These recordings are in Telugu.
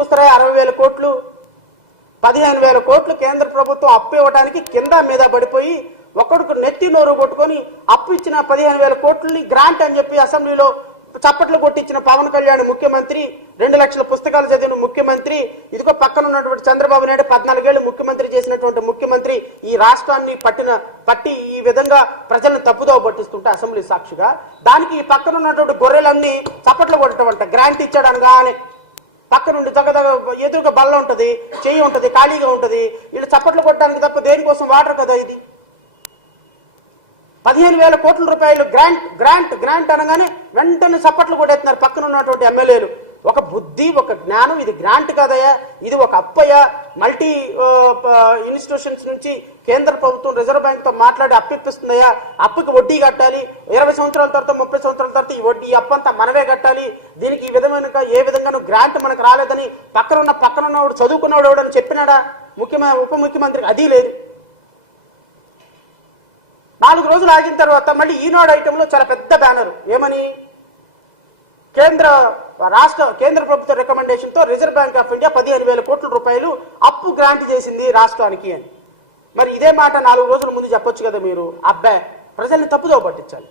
తీసుకొస్తారా? అరవై వేల కోట్లు. పదిహేను వేల కోట్లు కేంద్ర ప్రభుత్వం అప్పు ఇవ్వడానికి కింద మీద పడిపోయి ఒక్కడికి నెత్తి నోరు కొట్టుకొని అప్పు ఇచ్చిన పదిహేను వేల కోట్లని గ్రాంట్ అని చెప్పి అసెంబ్లీలో చప్పట్లు కొట్టించిన పవన్ కళ్యాణ్ ముఖ్యమంత్రి రెండు లక్షల పుస్తకాలు చదివిన ముఖ్యమంత్రి ఇదిగో పక్కన ఉన్నటువంటి చంద్రబాబు నాయుడు పద్నాలుగేళ్ళు ముఖ్యమంత్రి చేసినటువంటి ముఖ్యమంత్రి ఈ రాష్ట్రాన్ని పట్టిన పట్టి ఈ విధంగా ప్రజలను తప్పుదోవ పట్టిస్తుంటే అసెంబ్లీ సాక్షిగా దానికి ఈ పక్కన ఉన్నటువంటి గొర్రెలన్నీ చప్పట్లు కొట్టడం అంట గ్రాంట్ ఇచ్చాడు అనగానే పక్క నుండి దగ్గర ఎదురుగా బల్ల ఉంటది చెయ్యి ఉంటది ఖాళీగా ఉంటుంది. వీళ్ళు చప్పట్లు కొట్టడానికి తప్ప దేనికోసం వాటర్ కదా ఇది? పదిహేను వేల కోట్ల రూపాయలు గ్రాంట్ గ్రాంట్ గ్రాంట్ అనగానే వెంటనే చప్పట్లు కొట్టేస్తున్నారు పక్కన ఉన్నటువంటి ఎమ్మెల్యేలు. ఒక బుద్ధి ఒక జ్ఞానం ఇది గ్రాంట్ కదయ్యా. ఇది ఒక అప్పయ్య. మల్టీ ఇన్స్టిట్యూషన్స్ నుంచి కేంద్ర ప్రభుత్వం రిజర్వ్ బ్యాంక్తో మాట్లాడి అప్పిప్పిస్తుందయ్యా అప్పుకి వడ్డీ కట్టాలి. ఇరవై సంవత్సరాల తర్వాత ముప్పై సంవత్సరాల తర్వాత ఈ వడ్డీ అప్పంతా మనమే కట్టాలి. దీనికి ఈ విధమైన ఏ విధంగానూ గ్రాంట్ మనకు రాలేదని పక్కన ఉన్న పక్కన ఉన్నవాడు చదువుకున్నవాడు ఎవడని చెప్పినాడా? ముఖ్యమంత్రి ఉప ముఖ్యమంత్రికి అది లేదు. నాలుగు రోజులు ఆగిన తర్వాత మళ్ళీ ఈనాడు ఐటెంలో చాలా పెద్ద బ్యానర్. ఏమని? కేంద్ర రాష్ట్ర కేంద్ర ప్రభుత్వ రికమెండేషన్తో రిజర్వ్ బ్యాంక్ ఆఫ్ ఇండియా పదిహేను వేల కోట్ల రూపాయలు అప్పు గ్రాంట్ చేసింది రాష్ట్రానికి అని. మరి ఇదే మాట నాలుగు రోజుల ముందు చెప్పొచ్చు కదా మీరు? అబ్బాయి ప్రజల్ని తప్పుదో పట్టించాలి.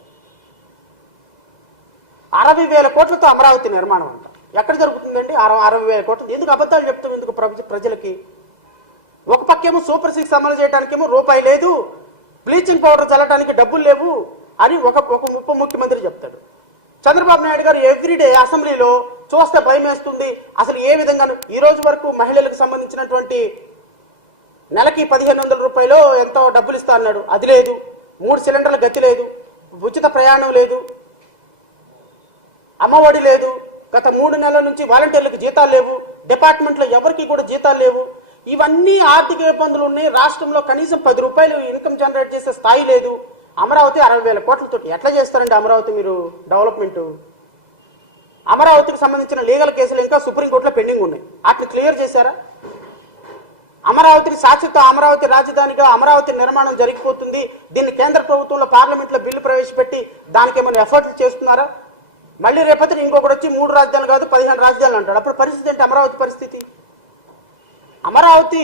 అరవై వేల కోట్లతో అమరావతి నిర్మాణం అంట. ఎక్కడ జరుగుతుందండి? అరవై అరవై వేల కోట్లు ఎందుకు అబద్ధాలు చెప్తాం ఎందుకు ప్రజలకి? ఒక పక్కేమో సూపర్ సిక్స్ అమలు చేయడానికేమో రూపాయి లేదు. బ్లీచింగ్ పౌడర్ చల్లడానికి డబ్బులు లేవు అని ఒక ఒక ఉప ముఖ్యమంత్రి చెప్తాడు. చంద్రబాబు నాయుడు గారు ఎవ్రీడే అసెంబ్లీలో చూస్తే భయం వేస్తుంది అసలు ఏ విధంగా ఈ రోజు వరకు మహిళలకు సంబంధించినటువంటి నెలకి పదిహేను వందల రూపాయలు ఎంతో డబ్బులు ఇస్తా అన్నాడు. అది లేదు. మూడు సిలిండర్ల గతి లేదు. ఉచిత ప్రయాణం లేదు. అమ్మఒడి లేదు. గత మూడు నెలల నుంచి వాలంటీర్లకు జీతాలు లేవు. డిపార్ట్మెంట్లో ఎవరికి కూడా జీతాలు లేవు. ఇవన్నీ ఆర్థిక ఇబ్బందులు ఉన్నాయి. రాష్ట్రంలో కనీసం పది రూపాయలు ఇన్కమ్ జనరేట్ చేసే స్థాయి లేదు. అమరావతి అరవై వేల కోట్లతో ఎట్లా చేస్తారండి అమరావతి మీరు డెవలప్మెంట్ అమరావతికి సంబంధించిన లీగల్ కేసులు ఇంకా సుప్రీంకోర్టులో పెండింగ్ ఉన్నాయి. వాటిని క్లియర్ చేశారా? అమరావతిని శాశ్వత అమరావతి రాజధానిగా అమరావతి నిర్మాణం జరిగిపోతుంది. దీన్ని కేంద్ర ప్రభుత్వంలో పార్లమెంట్లో బిల్లు ప్రవేశపెట్టి దానికి ఏమైనా ఎఫర్ట్లు చేస్తున్నారా? మళ్ళీ రేపటి ఇంకొకటి వచ్చి మూడు రాజధానులు కాదు పదిహేను రాజధానులు అంటాడు అప్పుడు పరిస్థితి ఏంటి? అమరావతి పరిస్థితి? అమరావతి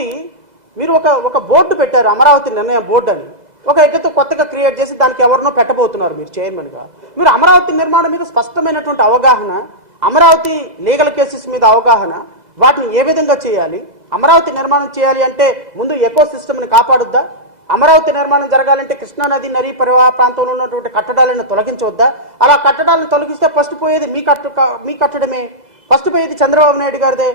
మీరు ఒక ఒక బోర్డు పెట్టారు. అమరావతి నిర్ణయం బోర్డు అని. ఒక ఎక్కతో కొత్తగా క్రియేట్ చేసి దానికి ఎవరినో పెట్టబోతున్నారు మీరు చైర్మన్గా మీరు అమరావతి నిర్మాణం మీద స్పష్టమైనటువంటి అవగాహన అమరావతి లీగల్ కేసెస్ మీద అవగాహన వాటిని ఏ విధంగా చేయాలి అమరావతి నిర్మాణం చేయాలి అంటే ముందు ఎకో సిస్టమ్ని కాపాడుద్దా? అమరావతి నిర్మాణం జరగాలంటే కృష్ణానది నది పరివాహ ప్రాంతంలో ఉన్నటువంటి కట్టడాలను తొలగించవద్దా? అలా కట్టడాలను తొలగిస్తే ఫస్ట్ పోయేది మీ కట్ట మీ కట్టడమే. ఫస్ట్ పోయేది చంద్రబాబు నాయుడు గారిదే.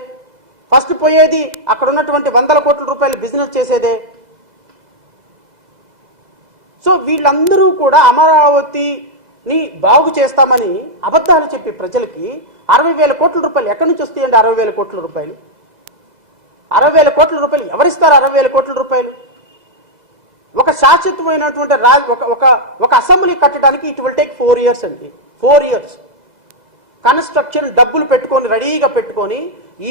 ఫస్ట్ పోయేది అక్కడ ఉన్నటువంటి వందల కోట్ల రూపాయలు బిజినెస్ చేసేదే. సో వీళ్ళందరూ కూడా అమరావతిని బాగు చేస్తామని అబద్ధాలు చెప్పి ప్రజలకి అరవై వేల కోట్ల రూపాయలు ఎక్కడి నుంచి వస్తాయండి అరవై వేల కోట్ల రూపాయలు? అరవై వేల కోట్ల రూపాయలు ఎవరిస్తారు అరవై వేల కోట్ల రూపాయలు? ఒక శాశ్వతమైనటువంటి రా ఒక ఒక ఒక అసెంబ్లీ కట్టడానికి it will take four years అండి. Four years. కన్స్ట్రక్షన్ డబ్బులు పెట్టుకొని రెడీగా పెట్టుకొని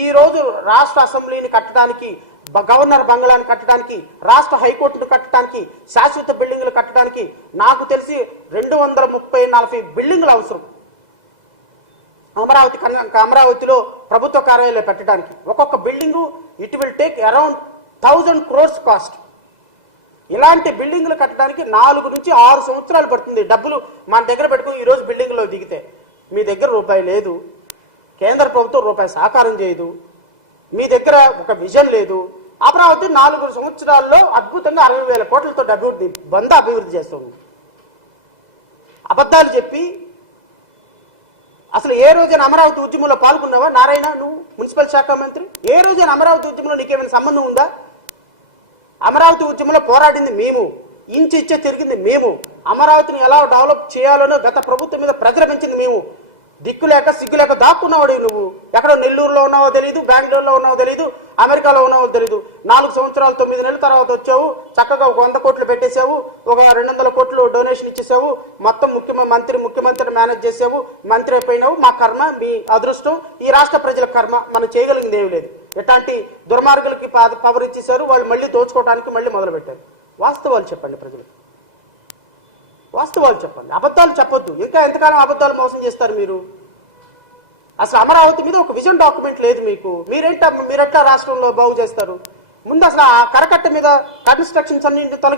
ఈరోజు రాష్ట్ర అసెంబ్లీని కట్టడానికి గవర్నర్ బంగ్లాన్ని కట్టడానికి రాష్ట్ర హైకోర్టును కట్టడానికి శాశ్వత బిల్డింగ్లు కట్టడానికి నాకు తెలిసి రెండు వందల ముప్పై నలభై బిల్డింగ్లు అవసరం. అమరావతి అమరావతిలో ప్రభుత్వ కార్యాలయాలు పెట్టడానికి. ఒక్కొక్క building it will take around thousand crores cost. ఇలాంటి బిల్డింగ్లు కట్టడానికి నాలుగు నుంచి ఆరు సంవత్సరాలు పడుతుంది డబ్బులు మన దగ్గర పెట్టుకుని ఈరోజు బిల్డింగ్లో దిగితే. మీ దగ్గర రూపాయి లేదు. కేంద్ర ప్రభుత్వం రూపాయి సహకారం చేయదు. మీ దగ్గర ఒక విజన్ లేదు. అమరావతి నాలుగు సంవత్సరాల్లో అద్భుతంగా అరవై వేల కోట్లతో అభివృద్ధి బంద అభివృద్ధి చేస్తుంది. అబద్ధాలు చెప్పి అసలు ఏ రోజైనా అమరావతి ఉద్యమంలో పాల్గొన్నావా? నారాయణ నువ్వు మున్సిపల్ శాఖ మంత్రి. ఏ రోజైనా అమరావతి ఉద్యమంలో నీకేమైనా సంబంధం ఉందా? అమరావతి ఉద్యమంలో పోరాడింది మేము. ఇంచు ఇచ్చే తిరిగింది మేము. అమరావతిని ఎలా డెవలప్ చేయాలనో గత ప్రభుత్వం మీద ప్రజలు పెంచింది మేము. దిక్కు లేక సిగ్గు లేక దాక్కున్నావాడు నువ్వు. ఎక్కడో నెల్లూరులో ఉన్నావో తెలియదు బెంగళూరులో ఉన్నావో తెలియదు అమెరికాలో ఉన్నావో తెలియదు నాలుగు సంవత్సరాలు తొమ్మిది నెలల తర్వాత వచ్చావు. చక్కగా ఒక వంద కోట్లు పెట్టేశావు. ఒక రెండు వందల కోట్లు డొనేషన్ ఇచ్చేసావు మొత్తం ముఖ్యమంత్రి మంత్రి ముఖ్యమంత్రిని మేనేజ్ చేసావు మంత్రి అయిపోయినావు. మా కర్మ మీ అదృష్టం ఈ రాష్ట్ర ప్రజల కర్మ మనం చేయగలిగింది ఏమి లేదు. ఎట్లాంటి దుర్మార్గులకి పా- పవర్ ఇచ్చేసారు వాళ్ళు మళ్ళీ దోచుకోవడానికి మళ్ళీ మొదలుపెట్టారు. వాస్తవాలు చెప్పండి ప్రజలకు. వాస్తవాలు చెప్పండి. అబద్ధాలు చెప్పొద్దు. ఇంకా ఎంతకాలం అబద్ధాలు మోసం చేస్తారు మీరు? అసలు అమరావతి మీద ఒక విజన్ డాక్యుమెంట్ లేదు మీకు. మీరేంట మీరెట్లా రాష్ట్రంలో బాగు చేస్తారు? ముందు అసలు ఆ కరకట్ట మీద కన్స్ట్రక్షన్స్ అన్ని తొలగి